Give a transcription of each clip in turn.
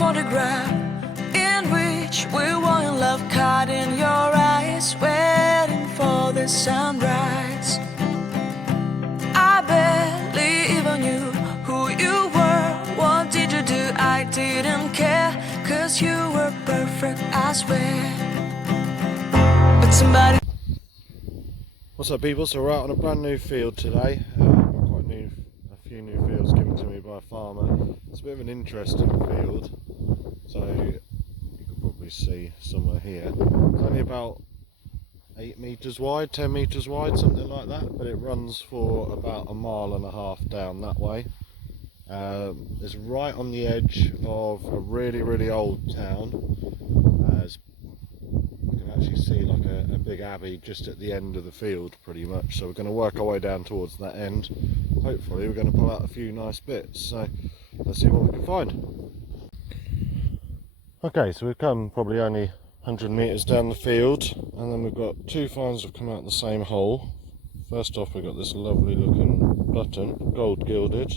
photograph in which we were in love, caught in your eyes, waiting for the sunrise. I barely even knew who you were. What did you do? I didn't care, 'cause you were perfect, I swear. But somebody... What's up, people? So we're out on a brand new field today. Quite new, a few new fields given to me by a farmer. It's a bit of an interesting field. So you could probably see somewhere here. It's only about 8 meters wide, 10 meters wide, something like that. But it runs for about 1.5 miles down that way. It's right on the edge of a really old town. You can actually see like a big abbey just at the end of the field pretty much. So we're going to work our way down towards that end. Hopefully we're going to pull out a few nice bits. So let's see what we can find. Okay, so we've come probably only 100 meters down the field, and then we've got 2 finds that have come out the same hole. First off, we've got this lovely looking button, gold gilded.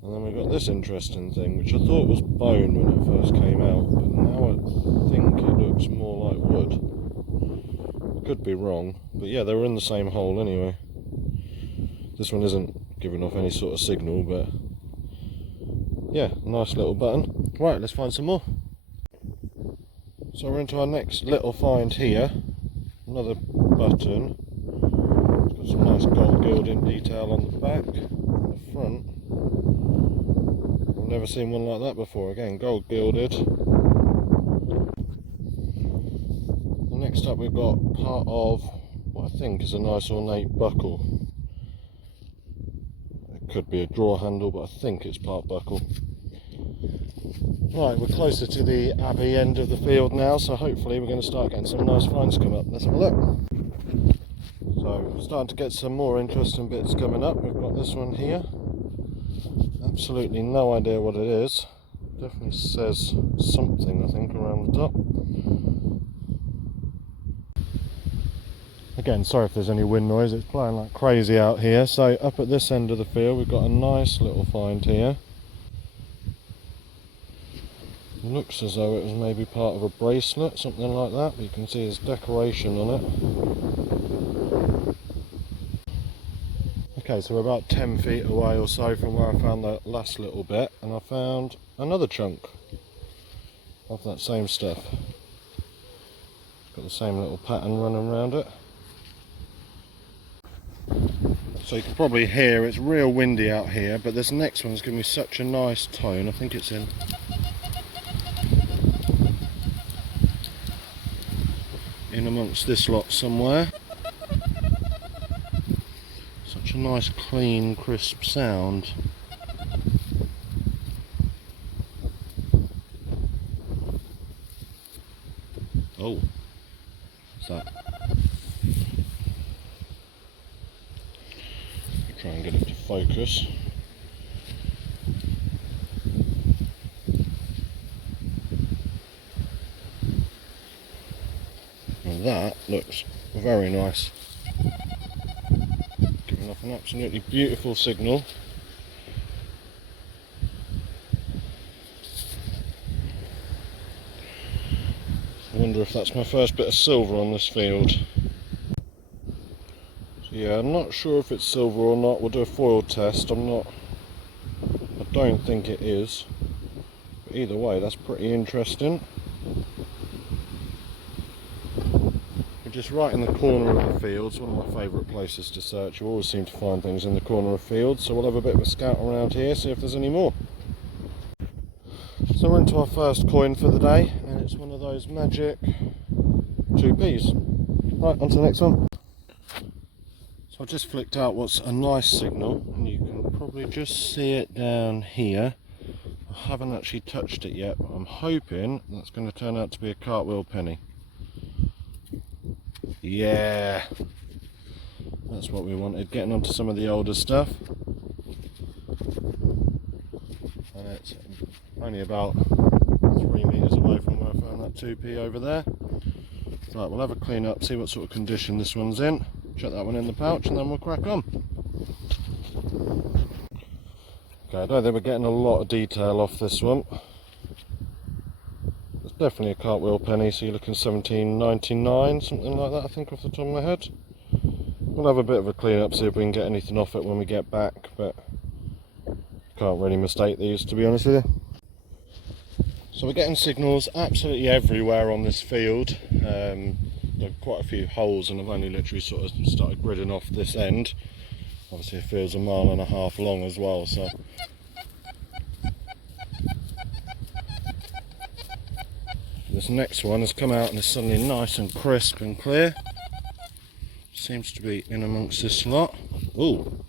And then we've got this interesting thing, which I thought was bone when it first came out, but now I think it looks more like wood. I could be wrong, but yeah, they were in the same hole anyway. This one isn't giving off any sort of signal, but yeah, nice little button. Right, let's find some more. So we're into our next little find here. Another button. It's got some nice gold gilding detail on the back, on the front. I've never seen one like that before. Again, gold gilded. And next up we've got part of what I think is a nice ornate buckle. It could be a drawer handle, but I think it's part buckle. Right, we're closer to the abbey end of the field now, so hopefully we're going to start getting some nice finds come up. Let's have a look. So we're starting to get some more interesting bits coming up. We've got this one here. Absolutely no idea what it is. Definitely says something, I think, around the top. Again, sorry if there's any wind noise, it's blowing like crazy out here. So up at this end of the field we've got a nice little find here. It looks as though it was maybe part of a bracelet, something like that, but you can see there's decoration on it. Okay, so we're about 10 feet away or so from where I found that last little bit, and I found another chunk of that same stuff. Got the same little pattern running around it. So you can probably hear it's real windy out here, but this next one's giving me such a nice tone. I think it's in amongst this lot somewhere. Such a nice clean crisp sound. Oh, what's that? Try and get it to focus. And that looks very nice. Giving off an absolutely beautiful signal. I wonder if that's my first bit of silver on this field. So yeah, I'm not sure if it's silver or not. We'll do a foil test. I don't think it is. But either way, that's pretty interesting. Just right in the corner of the fields, one of my favourite places to search. You always seem to find things in the corner of fields, so we'll have a bit of a scout around here, see if there's any more. So we're into our first coin for the day, and it's one of those magic 2p's. Right, on to the next one. So I've just flicked out what's a nice signal, and you can probably just see it down here. I haven't actually touched it yet, but I'm hoping that's going to turn out to be a cartwheel penny. Yeah, that's what we wanted, getting onto some of the older stuff. And it's only about 3 meters away from where I found that 2p over there. Right, we'll have a clean up, see what sort of condition this one's in, chuck that one in the pouch, and then we'll crack on. Okay, I don't think we're getting a lot of detail off this one. It's definitely a cartwheel penny, so you're looking 17.99, something like that, I think, off the top of my head. We'll have a bit of a clean up, see if we can get anything off it when we get back, but can't really mistake these, to be honest with you. So we're getting signals absolutely everywhere on this field. There are quite a few holes, and I've only literally sort of started gridding off this end. Obviously, the field's 1.5 miles long as well, so. This next one has come out and is suddenly nice and crisp and clear. Seems to be in amongst this lot. Ooh.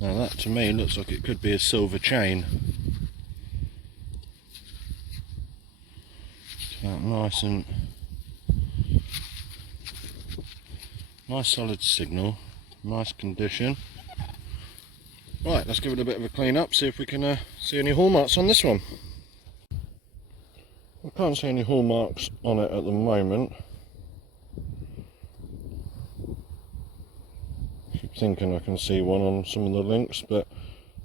Now that to me looks like it could be a silver chain. Nice and nice solid signal, nice condition. Right, let's give it a bit of a clean up, see if we can see any hallmarks on this one. I can't see any hallmarks on it at the moment. I keep thinking I can see one on some of the links, but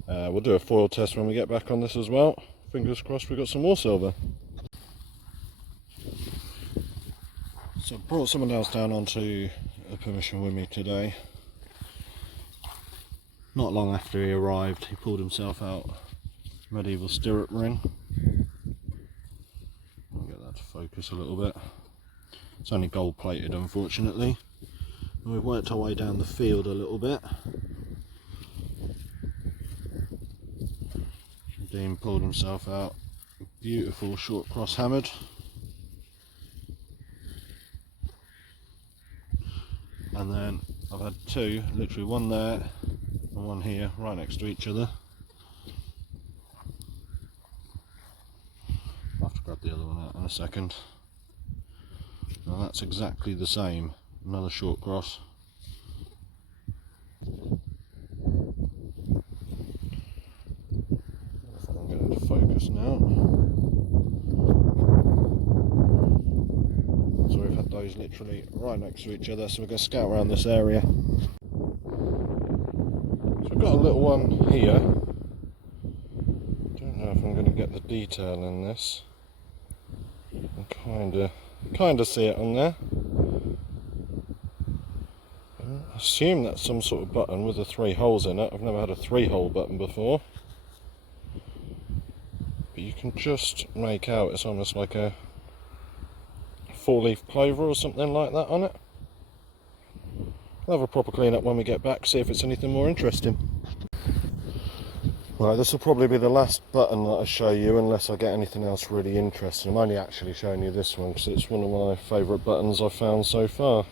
we'll do a foil test when we get back on this as well. Fingers crossed we've got some more silver. So I brought someone else down onto a permission with me today. Not long after he arrived, he pulled himself out medieval stirrup ring. I'll get that to focus a little bit. It's only gold plated, unfortunately. And we've worked our way down the field a little bit. Dean pulled himself out beautiful short cross hammered. And then I've had two, literally one there and one here, right next to each other. I'll have to grab the other one out in a second. Now that's exactly the same, another short cross. If I can get it to focus now. So we've had those literally right next to each other, so we're going to scout around this area. So we've got a little one here. Don't know if I'm going to get the detail in this. I kind of see it on there. I assume that's some sort of button with the 3 holes in it. I've never had a 3-hole button before. But you can just make out it's almost like a 4-leaf clover or something like that on it. We'll have a proper clean up when we get back, see if it's anything more interesting. Right, this will probably be the last button that I show you unless I get anything else really interesting. I'm only actually showing you this one because it's one of my favourite buttons I've found so far.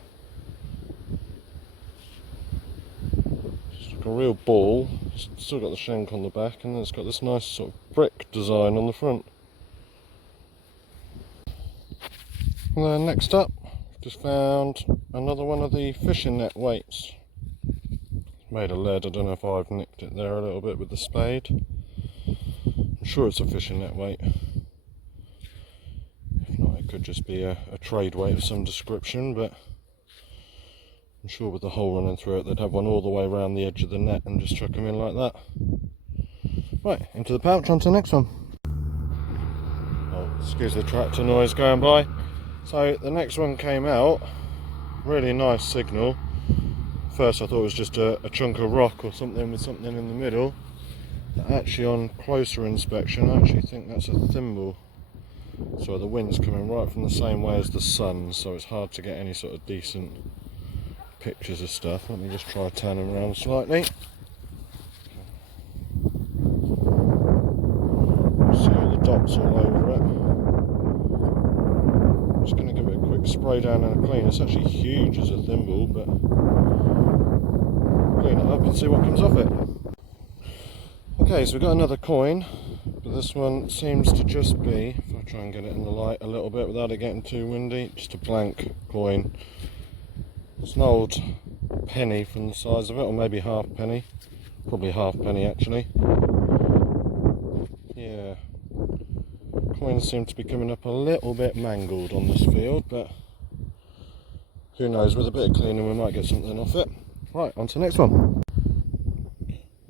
Just like a real ball, it's still got the shank on the back, and then it's got this nice sort of brick design on the front. And then next up, just found another one of the fishing net weights. It's made of lead, I don't know if I've nicked it there a little bit with the spade. I'm sure it's a fishing net weight. If not, it could just be a trade weight of some description, but I'm sure with the hole running through it, they'd have one all the way around the edge of the net and just chuck them in like that. Right, into the pouch, on to the next one. Oh, excuse the tractor noise going by. So the next one came out, really nice signal. First I thought it was just a chunk of rock or something with something in the middle. But actually on closer inspection I actually think that's a thimble. So the wind's coming right from the same way as the sun, so it's hard to get any sort of decent pictures of stuff. Let me just try turning around slightly. See all the dots all over it. I'm just going to give it a quick spray down and a clean. It's actually huge as a thimble, but clean it up and see what comes off it. Okay, so we've got another coin, but this one seems to just be, if I try and get it in the light a little bit without it getting too windy, just a blank coin. It's an old penny from the size of it, or maybe half penny. Probably half penny actually. Yeah. Coins seem to be coming up a little bit mangled on this field, but who knows, with a bit of cleaning we might get something off it. Right, on to the next one.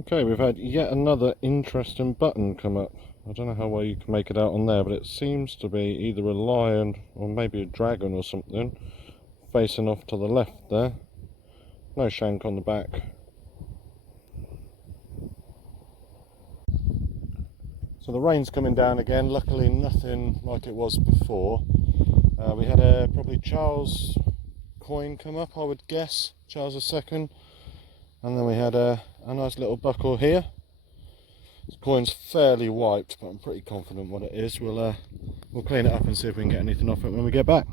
Okay, we've had yet another interesting button come up. I don't know how well you can make it out on there, but it seems to be either a lion or maybe a dragon or something facing off to the left there. No shank on the back. So the rain's coming down again, luckily nothing like it was before. We had a probably Charles coin come up, I would guess, Charles II, and then we had a nice little buckle here. The coin's fairly wiped, but I'm pretty confident what it is. We'll clean it up and see if we can get anything off it when we get back.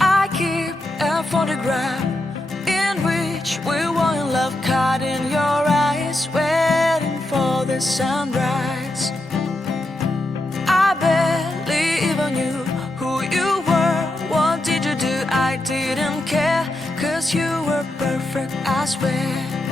I keep a photograph in which we were in love, caught in your eyes, waiting for the sunrise. I barely even knew who you were. What did you do? I didn't care, 'cause you were perfect, I swear.